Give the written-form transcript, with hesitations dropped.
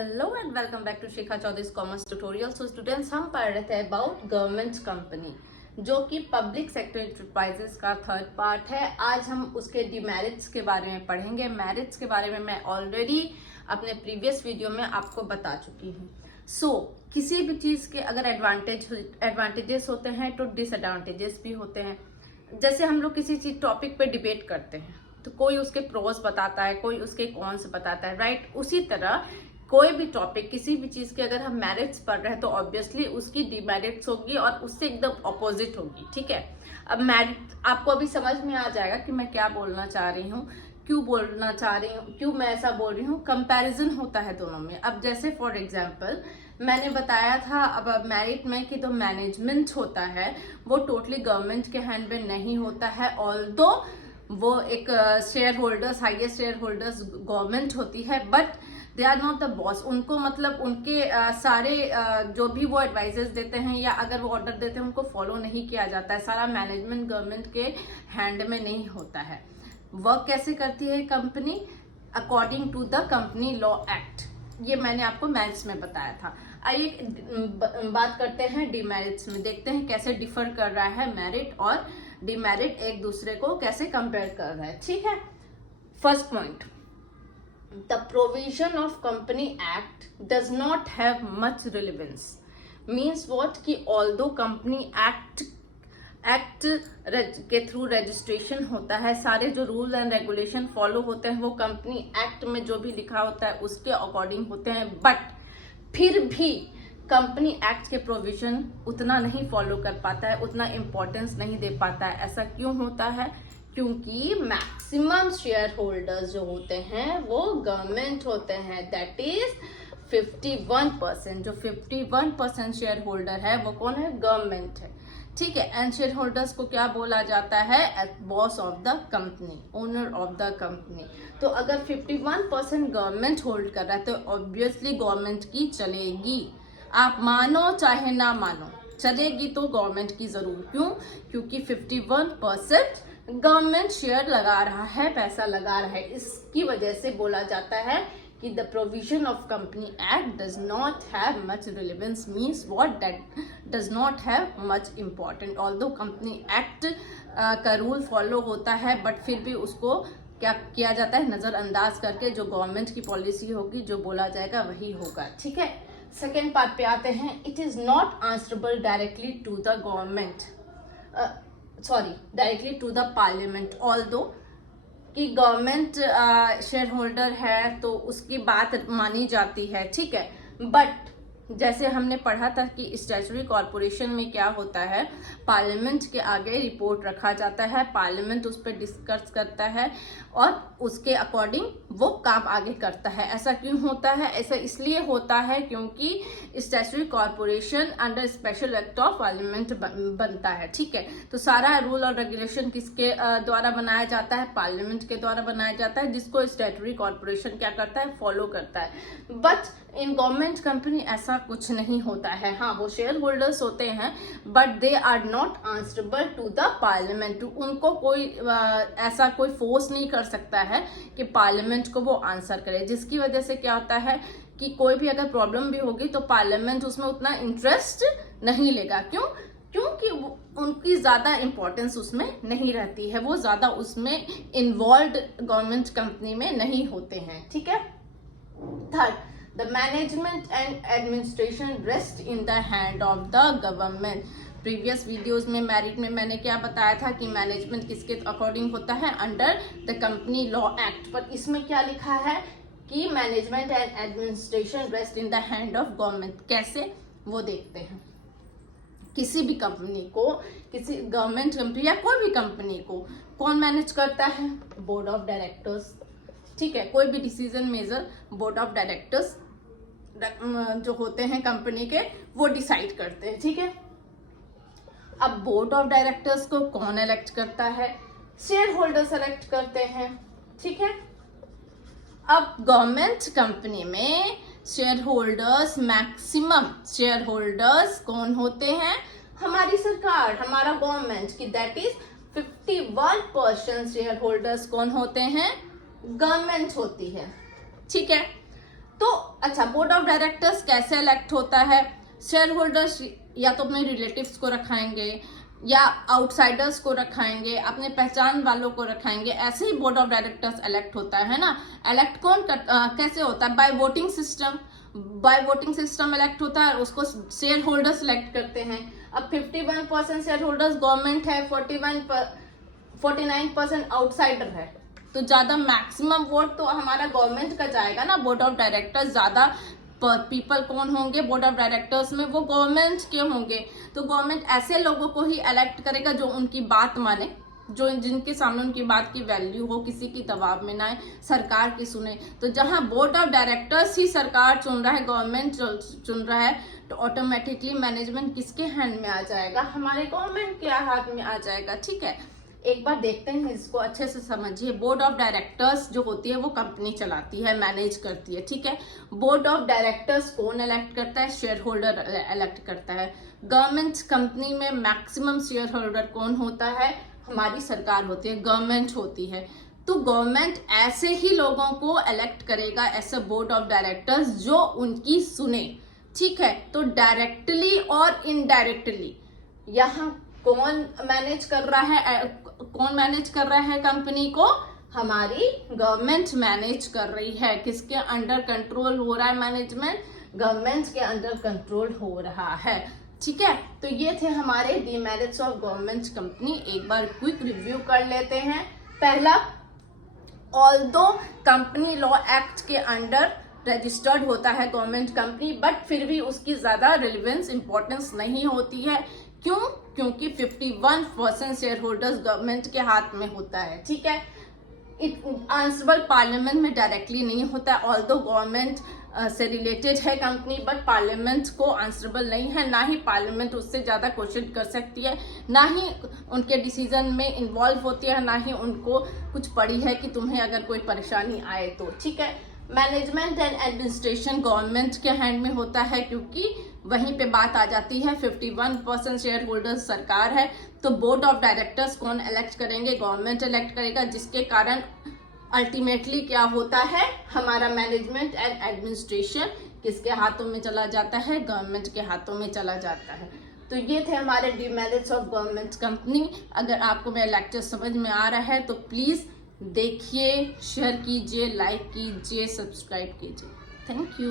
Hello and welcome back to Shikha Chaudhary commerce tutorial. So students, हम पढ़ रहे थे अबाउट गवर्नमेंट कंपनी जो कि पब्लिक सेक्टर एंटरप्राइजेस का थर्ड पार्ट है। आज हम उसके डिमेरिट्स के बारे में पढ़ेंगे। मेरिट्स के बारे में मैं ऑलरेडी अपने प्रीवियस वीडियो में आपको बता चुकी हूँ। सो किसी भी चीज के अगर एडवांटेजेस होते हैं तो डिसएडवांटेजेस भी होते हैं। जैसे हम लोग किसी चीज टॉपिक पे डिबेट करते हैं तो कोई उसके प्रोस बताता है, कोई उसके कॉन्स बताता है, राइट। उसी तरह कोई भी टॉपिक, किसी भी चीज के अगर हम मेरिट्स पढ़ रहे हैं तो ऑब्वियसली उसकी डिमेरिट्स होगी और उससे एकदम ऑपोजिट होगी, ठीक है। अब मेरिट आपको अभी समझ में आ जाएगा कि मैं क्या बोलना चाह रही हूँ, क्यों बोलना चाह रही हूँ, क्यों मैं ऐसा बोल रही हूँ। कंपैरिजन होता है दोनों में। अब जैसे फॉर एग्जांपल मैंने बताया था अब मेरिट में कि जो मैनेजमेंट होता है वो टोटली गवर्नमेंट के हैंड में नहीं होता है। ऑल्दो वो एक share holders, highest share holders government होती है, but they are not the boss. उनको मतलब उनके सारे जो भी वो एडवाइजेस देते हैं या अगर वो ऑर्डर देते हैं उनको फॉलो नहीं किया जाता है। सारा मैनेजमेंट गवर्नमेंट के हैंड में नहीं होता है। वर्क कैसे करती है company? According to the company law act. ये मैंने आपको मैथ्स में बताया था। आइए बात करते हैं डिमेरिट्स में। देखते हैं कैसे डिफर कर रहा है मेरिट और डिमेरिट, एक दूसरे को कैसे कंपेयर कर रहा है, ठीक है। First point, the provision of company act does not have much relevance. means what कि although company act के थ्रू रजिस्ट्रेशन होता है, सारे जो रूल एंड रेगुलेशन फॉलो होते हैं वो कंपनी एक्ट में जो भी लिखा होता है उसके अकॉर्डिंग होते हैं, बट फिर भी कंपनी एक्ट के प्रोविजन उतना नहीं फॉलो कर पाता है, उतना इम्पोर्टेंस नहीं दे पाता है। ऐसा क्यों होता है? क्योंकि मैक्सिमम शेयर होल्डर्स जो होते हैं वो गवर्नमेंट होते हैं। That is 51%। जो 51% शेयर होल्डर है वो कौन है? गवर्नमेंट है, ठीक है। एंड शेयर होल्डर्स को क्या बोला जाता है? Boss of the company, owner of the company. तो अगर 51% गवर्नमेंट होल्ड कर रहा है तो ऑब्वियसली गवर्नमेंट की चलेगी। आप मानो चाहे ना मानो, चलेगी तो गवर्नमेंट की जरूर। क्यों? क्योंकि 51% गवर्नमेंट शेयर लगा रहा है, पैसा लगा रहा है। इसकी वजह से बोला जाता है कि the provision of company act does not have much relevance. Means what? That does not have much important. Although company act का रूल फॉलो होता है बट फिर भी उसको क्या किया जाता है? नजरअंदाज करके जो गवर्नमेंट की पॉलिसी होगी, जो बोला जाएगा वही होगा, ठीक है। सेकेंड पार्ट पे आते हैं। It is not answerable directly to the government, directly to the parliament. Although कि गवर्नमेंट शेयर होल्डर है तो उसकी बात मानी जाती है, ठीक है। बट जैसे हमने पढ़ा था कि स्टैट्यूटरी कॉर्पोरेशन में क्या होता है, पार्लियामेंट के आगे रिपोर्ट रखा जाता है, पार्लियामेंट उस पर डिस्कस करता है और उसके अकॉर्डिंग वो काम आगे करता है। ऐसा क्यों होता है? ऐसा इसलिए होता है क्योंकि statutory corporation under special act of parliament बनता है, ठीक है। तो सारा रूल और रेगुलेशन किसके द्वारा बनाया जाता है? पार्लियामेंट के द्वारा बनाया जाता है, जिसको स्टैट्यूटरी कॉर्पोरेशन क्या करता है? फॉलो करता है। बट इन गवर्नमेंट कंपनी ऐसा कुछ नहीं होता है। हाँ, वो शेयर होल्डर्स होते हैं but they are not answerable to the parliament. उनको कोई ऐसा कोई फोर्स नहीं कर सकता है कि पार्लियामेंट को वो आंसर करे, जिसकी वजह से क्या होता है कि कोई भी अगर प्रॉब्लम भी होगी तो पार्लियामेंट उसमें उतना इंटरेस्ट नहीं लेगा। क्यों? क्योंकि उनकी ज्यादा इंपॉर्टेंस उसमें नहीं रहती है, वो ज्यादा उसमें इन्वॉल्व गवर्नमेंट कंपनी में नहीं होते हैं, ठीक है। Third, the management and administration rest in the hand of the government. Previous videos में मेरिट में मैंने क्या बताया था कि मैनेजमेंट किसके अकॉर्डिंग होता है? Under the company law act. पर इसमें क्या लिखा है कि management and administration rest in the hand of government. कैसे? वो देखते हैं। किसी भी कंपनी को, किसी गवर्नमेंट कंपनी या कोई भी कंपनी को कौन मैनेज करता है? बोर्ड ऑफ डायरेक्टर्स, ठीक है। कोई भी decision major board of directors जो होते हैं कंपनी के वो डिसाइड करते हैं, ठीक है। अब बोर्ड ऑफ डायरेक्टर्स को कौन इलेक्ट करता है? शेयर होल्डर सेलेक्ट करते हैं, ठीक है। अब गवर्नमेंट कंपनी में share holders, maximum share holders कौन होते हैं? हमारी सरकार, हमारा गवर्नमेंट की, दैट इज 51% शेयर होल्डर्स कौन होते हैं? गवर्नमेंट होती है, ठीक है। तो अच्छा, बोर्ड ऑफ डायरेक्टर्स कैसे इलेक्ट होता है? शेयर होल्डर्स या तो अपने रिलेटिव्स को रखाएंगे या आउटसाइडर्स को रखाएंगे, अपने पहचान वालों को रखाएंगे, ऐसे ही बोर्ड ऑफ डायरेक्टर्स इलेक्ट होता है ना। इलेक्ट कैसे होता है? By voting system. By voting system elect होता है, उसको शेयर होल्डर्स इलेक्ट करते हैं। अब 51% शेयर होल्डर्स गवर्नमेंट है, 49% आउटसाइडर है, तो ज्यादा मैक्सिमम वोट तो हमारा गवर्नमेंट का जाएगा ना। बोर्ड ऑफ डायरेक्टर्स ज्यादा पीपल कौन होंगे बोर्ड ऑफ डायरेक्टर्स में? वो गवर्नमेंट के होंगे। तो गवर्नमेंट ऐसे लोगों को ही इलेक्ट करेगा जो उनकी बात माने, जो जिनके सामने उनकी बात की वैल्यू हो, किसी की दबाव में ना आए, सरकार की सुने। तो जहां बोर्ड ऑफ डायरेक्टर्स ही सरकार चुन रहा है, गवर्नमेंट चुन रहा है, तो ऑटोमेटिकली मैनेजमेंट किसके हैंड में आ जाएगा? हमारे गवर्नमेंट के हाथ में आ जाएगा। ठीक है, एक बार देखते हैं, इसको अच्छे से समझिए। बोर्ड ऑफ डायरेक्टर्स जो होती है वो कंपनी चलाती है, मैनेज करती है। ठीक है, बोर्ड ऑफ डायरेक्टर्स कौन इलेक्ट करता है? शेयर होल्डर इलेक्ट करता है। गवर्नमेंट कंपनी में मैक्सिमम शेयर होल्डर कौन होता है? हमारी सरकार होती है, गवर्नमेंट होती है। तो गवर्नमेंट ऐसे ही लोगों को इलेक्ट करेगा ऐसे बोर्ड ऑफ डायरेक्टर्स जो उनकी सुने। ठीक है, तो डायरेक्टली और इनडायरेक्टली यहाँ कौन मैनेज कर रहा है? कौन मैनेज कर रहा है कंपनी को? हमारी गवर्नमेंट मैनेज कर रही है। किसके अंडर कंट्रोल हो रहा है मैनेजमेंट? गवर्नमेंट के अंडर कंट्रोल हो रहा है। ठीक है, तो ये थे हमारे डीमेरिट्स ऑफ गवर्नमेंट कंपनी। एक बार क्विक रिव्यू कर लेते हैं। पहला, ऑल्दो कंपनी लॉ एक्ट के अंडर रजिस्टर्ड होता है गवर्नमेंट कंपनी, बट फिर भी उसकी ज्यादा रिलेवेंस इंपॉर्टेंस नहीं होती है। क्यों? क्योंकि 51% शेयर होल्डर्स गवर्नमेंट के हाथ में होता है। ठीक है, आंसरेबल पार्लियामेंट में डायरेक्टली नहीं होता है। ऑल्दो गवर्नमेंट से रिलेटेड है कंपनी, बट पार्लियामेंट को आंसरेबल नहीं है, ना ही पार्लियामेंट उससे ज्यादा क्वेश्चन कर सकती है, ना ही उनके डिसीजन में इन्वॉल्व होती है, ना ही उनको कुछ पड़ी है कि तुम्हें अगर कोई परेशानी आए तो। ठीक है, मैनेजमेंट एंड एडमिनिस्ट्रेशन गवर्नमेंट के हैंड में होता है, क्योंकि वहीं पे बात आ जाती है 51% शेयर होल्डर्स सरकार है, तो बोर्ड ऑफ डायरेक्टर्स कौन इलेक्ट करेंगे? गवर्नमेंट इलेक्ट करेगा, जिसके कारण अल्टीमेटली क्या होता है? हमारा मैनेजमेंट एंड एडमिनिस्ट्रेशन किसके हाथों में चला जाता है? गवर्नमेंट के हाथों में चला जाता है। तो ये थे हमारे डीमेरिट्स ऑफ गवर्नमेंट कंपनी। अगर आपको मेरा लेक्चर समझ में आ रहा है तो प्लीज देखिए, शेयर कीजिए, लाइक कीजिए, सब्सक्राइब कीजिए। Thank you.